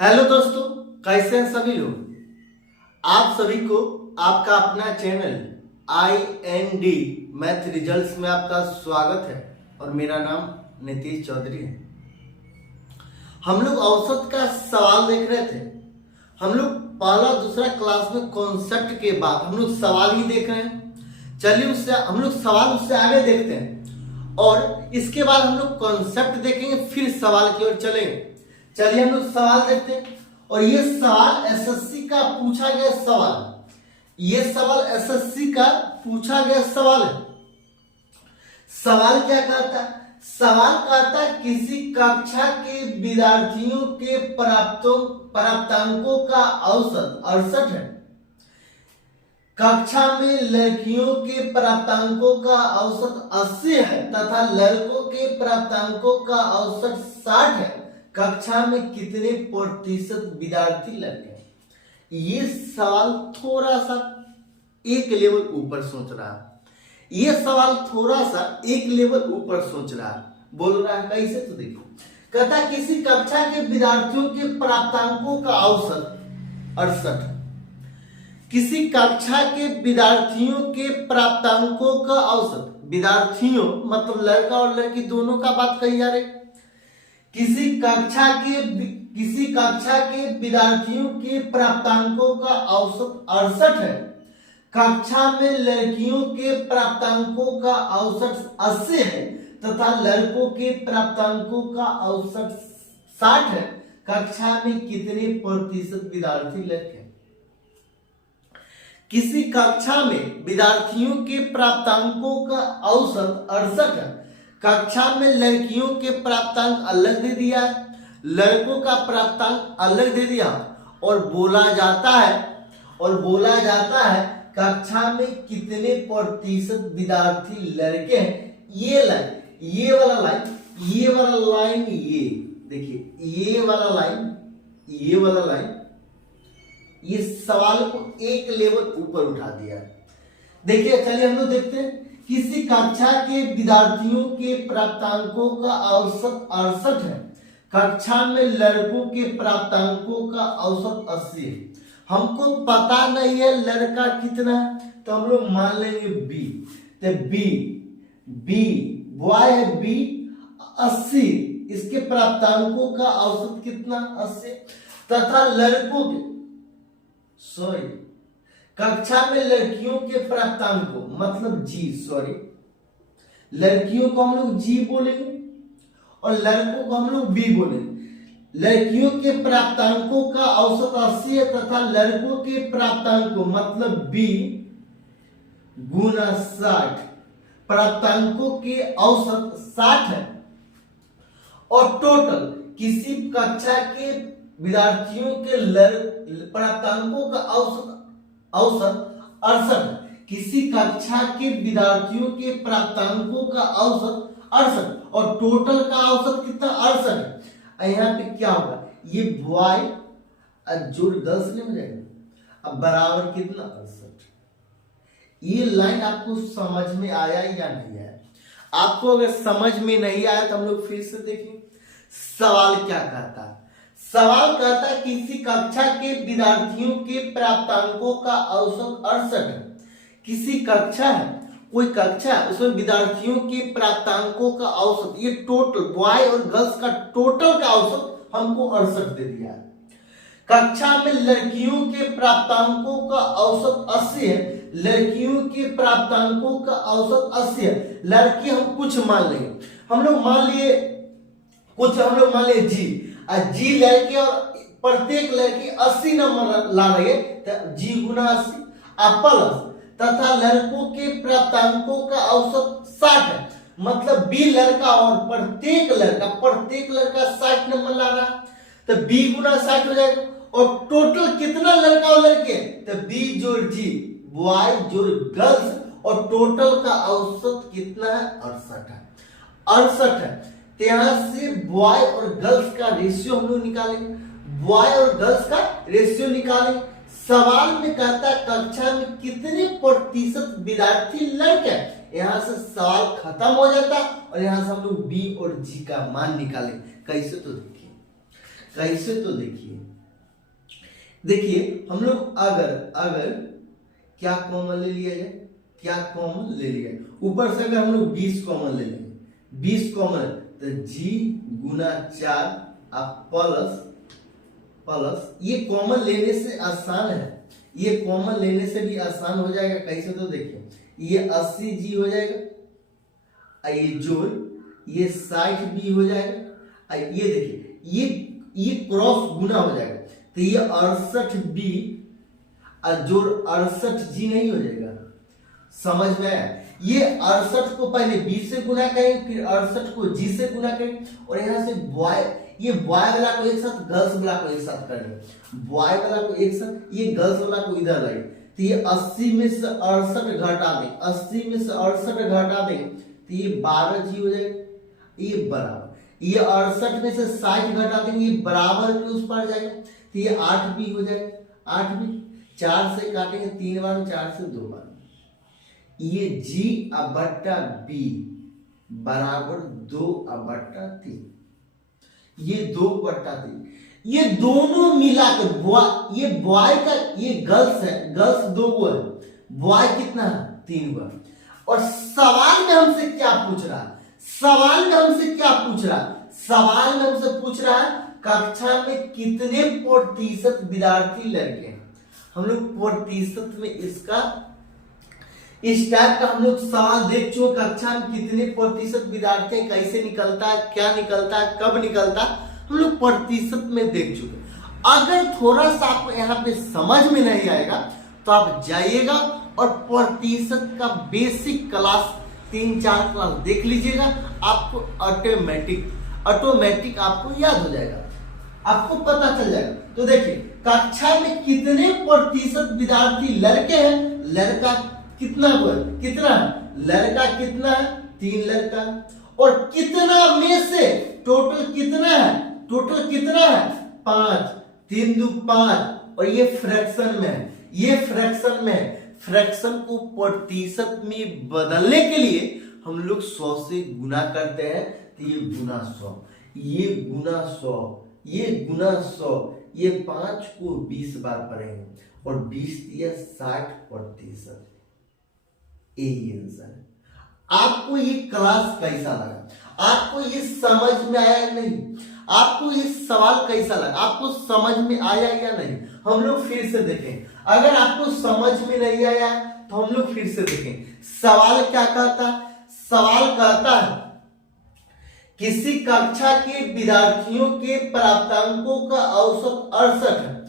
Hello दोस्तों, कैसे हैं सभी लोग। आप सभी को आपका अपना चैनल IND मैथ रिजल्ट्स में आपका स्वागत है और मेरा नाम नीतीश चौधरी है। हम लोग औसत का सवाल देख रहे थे। हम लोग पहला दूसरा क्लास में कॉन्सेप्ट के बाद हम लोग सवाल ही देख रहे हैं। चलिए हम लोग सवाल उससे आगे देखते हैं और इसके बाद हम लोग कॉन्सेप्ट देखेंगे, फिर सवाल की ओर चलेंगे। चलिए हम लोग सवाल देखते हैं और ये सवाल एसएससी का पूछा गया सवाल। ये सवाल एसएससी का पूछा गया सवाल है। सवाल क्या कहता है? सवाल कहता है किसी कक्षा के विद्यार्थियों के प्राप्तांकों का औसत 68 है। कक्षा में लड़कियों के प्राप्तांकों का औसत 80 है तथा लड़कों के प्राप्तांकों का औसत 60 है। कक्षा में कितने प्रतिशत विद्यार्थी लड़के हैं? ये सवाल थोड़ा सा एक लेवल ऊपर सोच रहा है। ये सवाल थोड़ा सा एक लेवल ऊपर सोच रहा है। बोल रहा है कैसे? तो देखो, कहता है किसी कक्षा के विद्यार्थियों के प्राप्तांकों का औसत 68। किसी कक्षा के विद्यार्थियों के प्राप्तांकों का औसत, विद्यार्थियों मतलब लड़का और लड़की दोनों का बात कही जा रही। किसी कक्षा के विद्यार्थियों के प्राप्तांकों का औसत 68 है। कक्षा में लड़कियों के प्राप्तांकों का औसत 80 है तथा लड़कों के प्राप्तांकों का औसत 60 है। कक्षा में कितने प्रतिशत विद्यार्थी लड़के हैं? किसी कक्षा में विद्यार्थियों के प्राप्तांकों का औसत 68 है। कक्षा में लड़कियों के प्राप्तांक अलग दे दिया है, लड़कों का प्राप्तांक अलग दे दिया और बोला जाता है कक्षा में कितने प्रतिशत विद्यार्थी लड़के हैं। ये वाला लाइन ये देखिए, ये वाला लाइन ये सवाल को एक लेवल ऊपर उठा दिया है। देखिए चलिए हम लोग देखते हैं। किसी कक्षा के विद्यार्थियों के प्राप्तांकों का औसत 68 है। कक्षा में लड़कों के प्राप्तांकों का औसत 80 है। हमको पता नहीं है लड़का कितना है, तो हम लोग मान लेंगे बी। तो बी बॉय है, बी 80। इसके प्राप्तांकों का औसत कितना? 80 तथा लड़कों के कक्षा में लड़कियों के प्राप्तांकों मतलब लड़कियों को हम लोग जी बोलेंगे और लड़कों को हम लोग बी बोलेंगे। लड़कियों के प्राप्तांकों का औसत 80 है तथा लड़कों के प्राप्तांकों मतलब बी गुना 60, प्राप्तांकों के औसत 60 है। और टोटल किसी कक्षा के विद्यार्थियों के प्राप्तांकों का औसत 68। किसी कक्षा के विद्यार्थियों के प्राप्तांकों का औसत 68 और टोटल का औसत कितना? 68 है। यहाँ पे क्या होगा? ये बॉय जोड़ 10 नहीं हो जाएगा। अब बराबर कितना? 68। ये लाइन आपको समझ में आया या नहीं आया? आपको अगर समझ में नहीं आया तो हम लोग फिर से देखें सवाल क्या कहता है। सवाल कहता है किसी कक्षा के विद्यार्थियों के प्राप्तांकों का औसत 68 है। किसी कक्षा है, कोई कक्षा है, उसमें विद्यार्थियों के प्राप्तांकों का औसत, ये टोटल बॉय और गर्ल्स का टोटल का औसत हमको 68 दे दिया है। कक्षा में लड़कियों के प्राप्तांकों का औसत 80 है। लड़कियों के प्राप्तांकों का औसत 80 है। लड़की हम कुछ मान लेंगे, हम लोग मान लिए जी लड़के और प्रत्येक लड़की 80 नंबर ला रही है तो जी गुना 80 प्लस तथा लड़कों के प्राप्तांकों का औसत 60 है। मतलब बी लड़का और प्रत्येक लड़का 60 नंबर ला रहा है तो बी गुना 60 हो जाएगा। और टोटल कितना लड़का और लड़के? तो बी जोड़ जी बॉय जोड़ गर्ल्स और टोटल का औसत कितना है? 68 है। यहां से बॉय और गर्ल्स का रेशियो हम लोग निकालेंगे। बॉय और गर्ल्स का रेशियो निकालेंगे। सवाल में कहता है कक्षा में कितने प्रतिशत विद्यार्थी लड़के हैं। यहां से सवाल खत्म हो जाता और यहां से हम लोग बी और जी का मान निकालें। कैसे? तो देखिए कैसे, तो देखिए हम लोग अगर क्या कॉमन ले लिया जाए, क्या कॉमन ले लिया, ऊपर से अगर हम लोग 20 कॉमन ले लेंगे, 20 कॉमन तो g गुना 4 अब प्लस ये कॉमन लेने से आसान है, ये कॉमन लेने से भी आसान हो जाएगा। कैसे, तो देखिए ये 80g हो जाएगा, ये जोड़ ये 60b हो जाएगा, ये देखिए ये क्रॉस गुना हो जाएगा, तो ये 68b और जोड़ 68g नहीं हो जाएगा। समझ में आया? ये 68 को पहले b से गुना करेंगे, फिर 68 को g से गुना करेंगे, और यहाँ से ये बॉय वाला को एक साथ, गर्ल्स वाला को एक साथ करेंगे, बॉय वाला को एक साथ, ये गर्ल्स वाला को इधर लाएंगे, तो ये 80 में से 68 घटा दें, 80 में से 68 घटा दें तो ये 12g हो जाएगा, ये बराबर, ये 68 में से 60 घटा देंगे, ये बराबर के उस पर जाएगा, तो ये 8b हो जाएगा, 8b 4 से काटेंगे 3 बार, 4 से 2 बार, ये g बट्टा b बराबर 2/3, ये 2/3, ये दोनों मिलाकर ये बॉय का, ये गर्ल्स है, गर्ल्स 2 गो है, बॉय कितना है 3 गो। और सवाल में हमसे क्या पूछ रहा है, सवाल में हमसे पूछ रहा है कक्षा में कितने प्रतिशत विद्यार्थी लड़के हैं। हम लोग प्रतिशत में इसका इस टाइप का हम लोग सवाल देख चुके, कक्षा में कितने प्रतिशत विद्यार्थी हैं, कैसे निकलता है, क्या निकलता है, कब निकलता है, हम लोग प्रतिशत में देख चुके। अगर थोड़ा सा आपको यहाँ पे समझ में नहीं आएगा तो आप जाइएगा और प्रतिशत का बेसिक क्लास 3-4 क्लास देख लीजिएगा, आपको ऑटोमेटिक आपको याद हो जाएगा, आपको पता चल जाएगा। तो देखिए कक्षा में कितने प्रतिशत विद्यार्थी लड़के हैं, लड़का कितना है, लड़का कितना है 3 लड़का, और कितना में से टोटल कितना है 5, 3 2 5, और ये फ्रैक्शन में है, ये फ्रैक्शन में है। फ्रैक्शन को प्रतिशत में बदलने के लिए हम लोग 100 से गुना करते हैं, तो ये गुना 100, ये गुना 100, ये गुना 100, ये 5 को 20 बार पढ़ेंगे, और 20 दिया 60%, यही आंसर है। आपको ये क्लास कैसा लगा, आपको ये समझ में आया या नहीं, आपको ये सवाल कैसा लगा, आपको समझ में आया या नहीं, हम लोग फिर से देखें। अगर आपको समझ में नहीं आया तो हम लोग फिर से देखें। सवाल क्या कहता है, सवाल कहता है किसी कक्षा के विद्यार्थियों के प्राप्तांकों का औसत 68 है।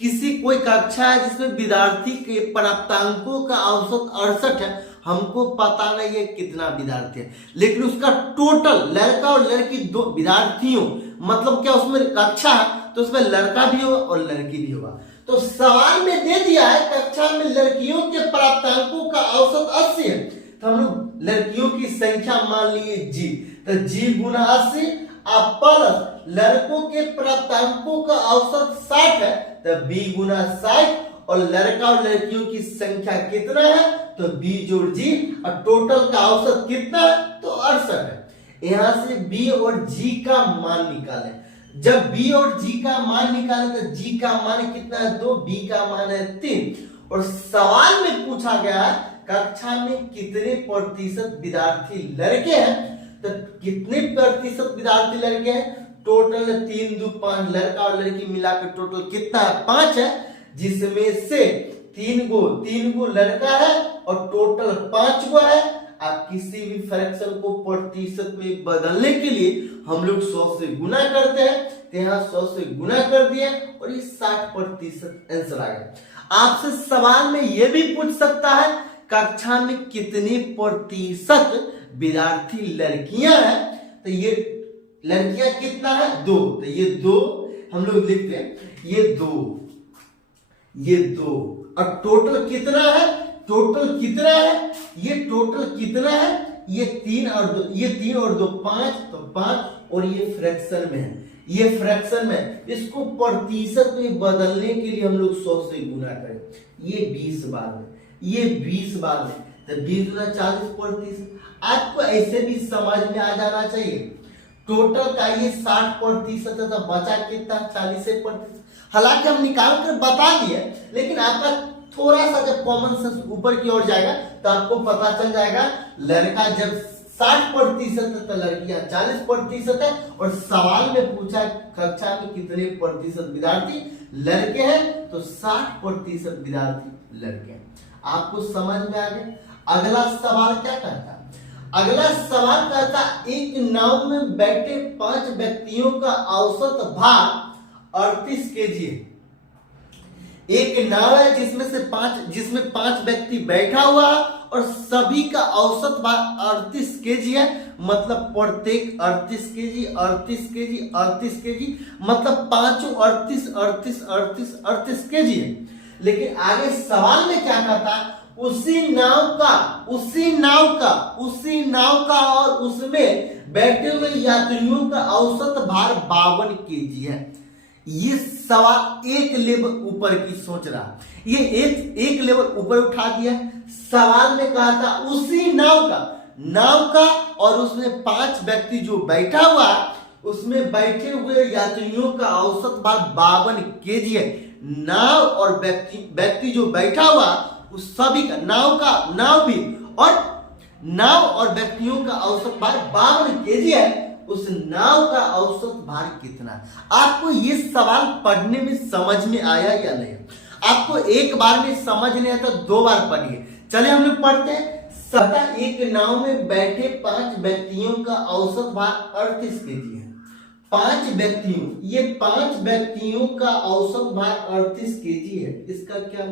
किसी कोई कक्षा है जिसमें विद्यार्थी के प्राप्तांकों का औसत 68 है, हमको पता नहीं है कितना विद्यार्थी है, लेकिन उसका टोटल लड़का और लड़की दो विद्यार्थियों, मतलब क्या उसमें कक्षा है तो उसमें लड़का भी होगा और लड़की भी होगा। तो सवाल में दे दिया है कक्षा में लड़कियों के प्राप्तांकों का औसत 80 है, तो हम लोग लड़कियों की संख्या मान लिए जी, तो जी गुना 80 अब प्लस लड़कों के प्राप्तांकों का औसत 60 है, तो बी गुना 60, और लड़का और लड़कियों की संख्या कितना है तो बी जोड़ जी, और टोटल का औसत कितना है तो 68 है। यहां से बी और जी का मान निकालें। जब b और g का मान निकाले तो g का मान कितना है 2, b का मान है 3, और सवाल में पूछा गया है कक्षा में कितने प्रतिशत विद्यार्थी लड़के हैं, तो कितने प्रतिशत विद्यार्थी लड़के हैं, टोटल 3 2 5, लड़का और लड़की मिलाकर टोटल कितना है 5 है, जिसमें से 3 गो लड़का है और टोटल 5 गो है। आप किसी भी फ्रैक्शन को प्रतिशत में बदलने के लिए हम लोग 100 से गुना करते हैं, तो यहाँ 100 से गुना कर दिया और ये 60% आंसर आ गया। आपसे सवाल में यह भी पूछ सकता है कक्षा में कितने प्रतिशत विद्यार्थी लड़कियां हैं, तो ये लड़कियां कितना है 2, तो ये 2 हम लोग लिखते हैं, ये 2 और टोटल कितना है, ये टोटल कितना है, ये 3 और 2, ये 3 और 2 5, तो 5, और ये फ्रैक्शन में है, ये फ्रैक्शन में, इसको प्रतिशत में बदलने के लिए हम लोग 100 से गुना करें, ये 20 बार में, ये 20 बार में, तो 20 गुना 40%। आपको ऐसे भी समझ में आ जाना चाहिए टोटल का ये 60% है, तो बचा कितना 40%। हालांकि हम निकाल कर बता दिए, लेकिन आपका थोड़ा सा जब कॉमन सेंस ऊपर की ओर जाएगा तो आपको पता चल जाएगा लड़का जब 60% है तो लड़कियां 40% है। और सवाल में पूछा कक्षा में कितने प्रतिशत विद्यार्थी लड़के हैं, तो 60% विद्यार्थी लड़के हैं। आपको समझ में आ गया। अगला सवाल क्या कहता है? अगला सवाल कहता एक नाव में बैठे 5 व्यक्तियों का औसत भार 38 केजी है। एक नाव है जिसमें 5 व्यक्ति बैठा हुआ और सभी का औसत भार 38 केजी है। मतलब प्रत्येक 38 केजी 38 केजी 38 केजी, मतलब पांचों 38 38 38 38 केजी है। लेकिन आगे सवाल में क्या कहता है? उसी नाव का और उसमें बैठे हुए यात्रियों का औसत भार 52 केजी है। ये सवाल एक लेवल ऊपर की सोच रहा, ये एक लेवल ऊपर उठा दिया। सवाल में कहा था उसी नाव का और उसमें 5 व्यक्ति जो बैठा हुआ, उसमें बैठे हुए यात्रियों का औसत भार 52 केजी है। नाव और व्यक्ति जो बैठा हुआ उस सभी का नाव और व्यक्तियों का औसत भार 52 केजी है। उस नाव का औसत भार कितना? आपको ये सवाल पढ़ने में समझ में आया या नहीं? आपको एक बार में समझ नहीं आया तो 2 बार पढ़िए। चले हम लोग पढ़ते हैं। सदा एक नाव में बैठे 5 व्यक्तियों का औसत भार 38 केजी है। 5 व्यक्तियों का औसत भार 38 केजी है। इसका क्या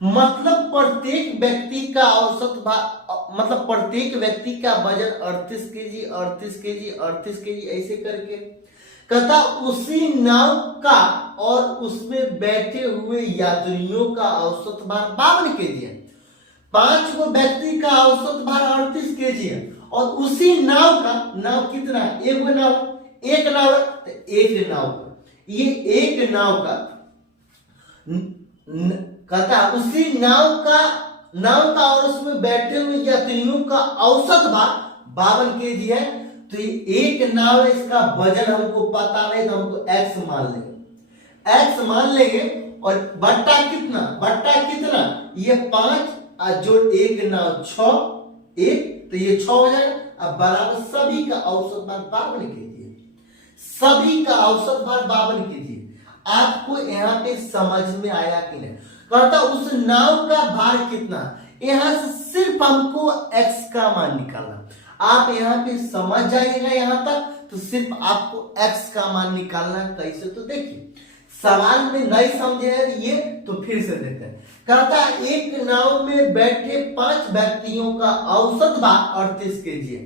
मतलब प्रत्येक व्यक्ति का औसत भार, मतलब प्रत्येक व्यक्ति का वजन 38 केजी 38 केजी 38 केजी ऐसे करके कहता उसी नाव का और उसमें बैठे हुए यात्रियों का औसत भार 52 केजी है। 5 व्यक्ति का औसत भार 38 केजी है और उसी नाव कितना है? एक नाव ये एक नाव का कहता उसी नाव का और उसमें बैठे हुए यात्रियों का औसत भार 52 केजी है। तो ये एक नाव है, इसका वजन हमको पता नहीं तो हमको x मान लेंगे और बट्टा कितना ये 5 जो एक नाव 6 1 तो ये 6 हो जाएगा। अब बराबर सभी का औसत भार 52 केजी है। सभी का औसत भार 52 केजी। आपको यहाँ पे समझ में आया कि नहीं? कहता उस नाव का भार कितना? यहां से सिर्फ हमको x का मान निकालना। आप यहाँ पे समझ जाइएगा यहां तक तो सिर्फ आपको x का मान निकालना। कैसे? तो देखिए सवाल में नहीं समझे ये तो फिर से देखते हैं। कहता एक नाव में बैठे 5 व्यक्तियों का औसत भार 38 केजी है।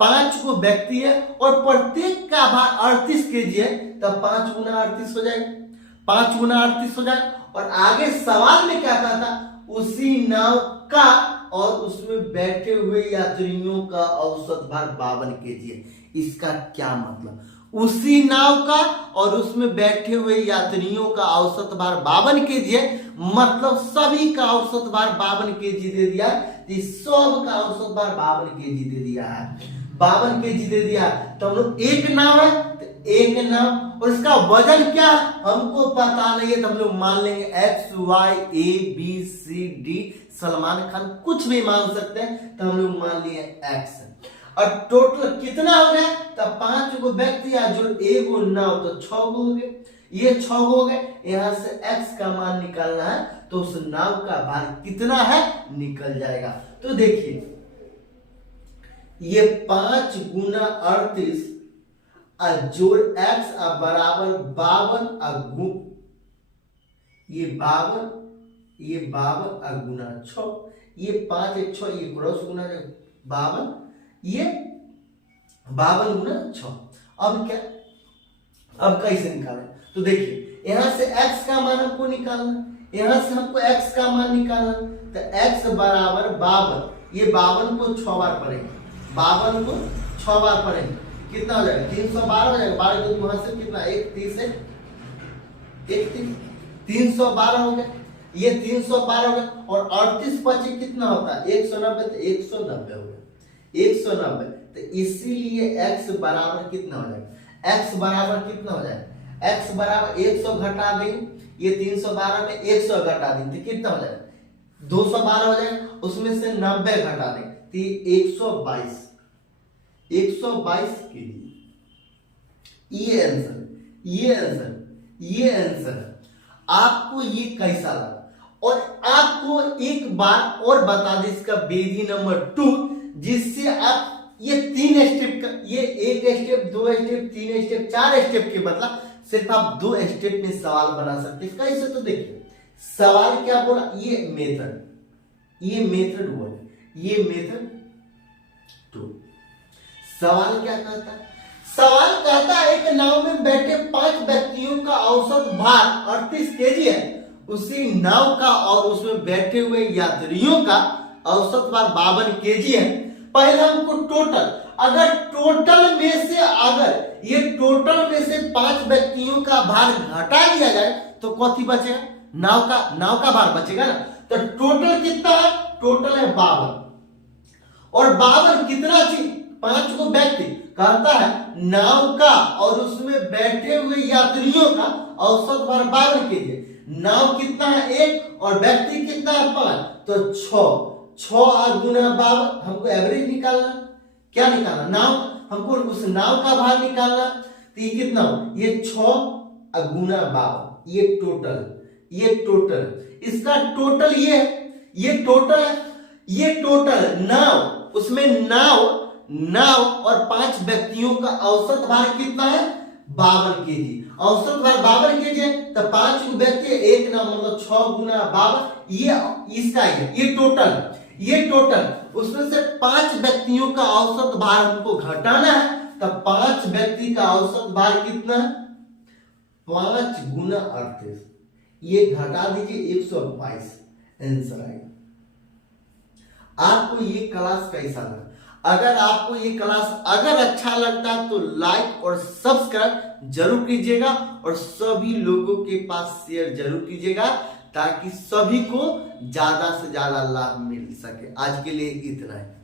5 को व्यक्ति है और प्रत्येक का भार 38 केजी है, तब 5 गुना 38 हो जाएगा। 5 गुना 38 हो जाएगा। और आगे सवाल में क्या कहा था? उसी नाव का और उसमें बैठे हुए यात्रियों का औसत भार 52 केजी है। इसका क्या मतलब? उसी नाव का और उसमें बैठे हुए यात्रियों का औसत भार 52 केजी है, मतलब सभी का औसत भार 52 केजी दे दिया। सब का औसत भार 52 केजी दे दिया है। 52 केजी दे दिया। तो हम लोग एक नाव है तो एक नाव और इसका वजन क्या हमको पता नहीं है तो हम लोग मान लेंगे X Y A B C D. Salman Khan कुछ भी मान सकते हैं तो हम लोग मान लिए एक्स। और टोटल कितना हो गया? तब 5 गो व्यक्ति या जो एगो नाव तो 6 गो हो गए। ये 6 हो गए। यहां से x का मान निकालना है तो उस नाव का भार कितना है निकल जाएगा। तो देखिए ये 5 गुना 38 जोड़ x बराबर 52 ये 52 गुना 6 ये 5 1 6 ये क्रॉस गुना 52 ये 52 गुना 6। अब क्या? अब कैसे निकालें? तो देखिए यहां से x का मान हमको निकालना, यहां से हमको x का मान निकालना। तो x बराबर 52 ये 52 को 6 बार पढ़ेंगे। 52 को 6 बार पढ़ेंगे कितना हो जाएगा? 312 हो जाएगा। 12 को वहां से कितना 1 30 है 312 हो गया। ये 312 हो गया और 38 25 कितना होता है? 190 तो 190 हो गया। 190 तो इसीलिए x बराबर कितना हो जाएगा, x बराबर कितना हो जाएगा, x बराबर 100 घटा देंगे, ये 312 में 100 घटा देंगे तो कितना हो जाएगा, 212 हो जाएगा, उसमें से 90 घटा देंगे तो ये 122 के लिए ये आंसर आपको ये कैसा लगा। और आपको एक बार और बता दें इसका विधि नंबर 2, जिससे आप ये 3 स्टेप का, ये 1 स्टेप 2 स्टेप 3 स्टेप 4 स्टेप के बदला सिर्फ आप 2 स्टेप में सवाल बना सकते हैं। कैसे, तो देखिए सवाल क्या बोला, ये मेथड 1, ये मेथड 2। सवाल क्या कहता है, सवाल कहता है एक नाव में बैठे 5 व्यक्तियों का औसत भार 38 केजी है, उसी नाव का और उसमें बैठे हुए यात्रियों का औसत भार 52 केजी है। पहले हमको टोटल, अगर टोटल में से 5 व्यक्तियों का भार घटा दिया जाए तो कौन बचेगा, नाव का भार बचेगा ना। तो टोटल कितना है, टोटल है 52, और 52 कितना चाहिए, 5 को व्यक्ति कहता है नाव का और उसमें बैठे हुए यात्रियों का औसत भार 52 केजी, नाव कितना है 1 और व्यक्ति कितना है 5, तो 6 गुना 52, हमको एवरेज निकालना, क्या निकालना, नाव, हमको उस नाव का भार निकालना। तो ये कितना, ये 6 गुना 52, ये टोटल इसका टोटल ये टोटल नाव, उसमें नाव और 5 व्यक्तियों का औसत भार कितना है 52 केजी, औसत भार 52 केजी है, तो 5 व्यक्ति एक नाव मतलब 6 गुना 52, ये इसका ये टोटल उसमें से 5 व्यक्तियों का औसत भार हमको घटाना है, तो 5 व्यक्ति का औसत भार कितना है 5 गुना 38, ये घटा दीजिए 122, आंसर आएगा। आपको ये क्लास कैसा लगा, अगर आपको ये क्लास अगर अच्छा लगता है तो लाइक और सब्सक्राइब जरूर कीजिएगा और सभी लोगों के पास शेयर जरूर कीजिएगा, ताकि सभी को ज्यादा से ज्यादा लाभ मिल सके। आज के लिए इतना है।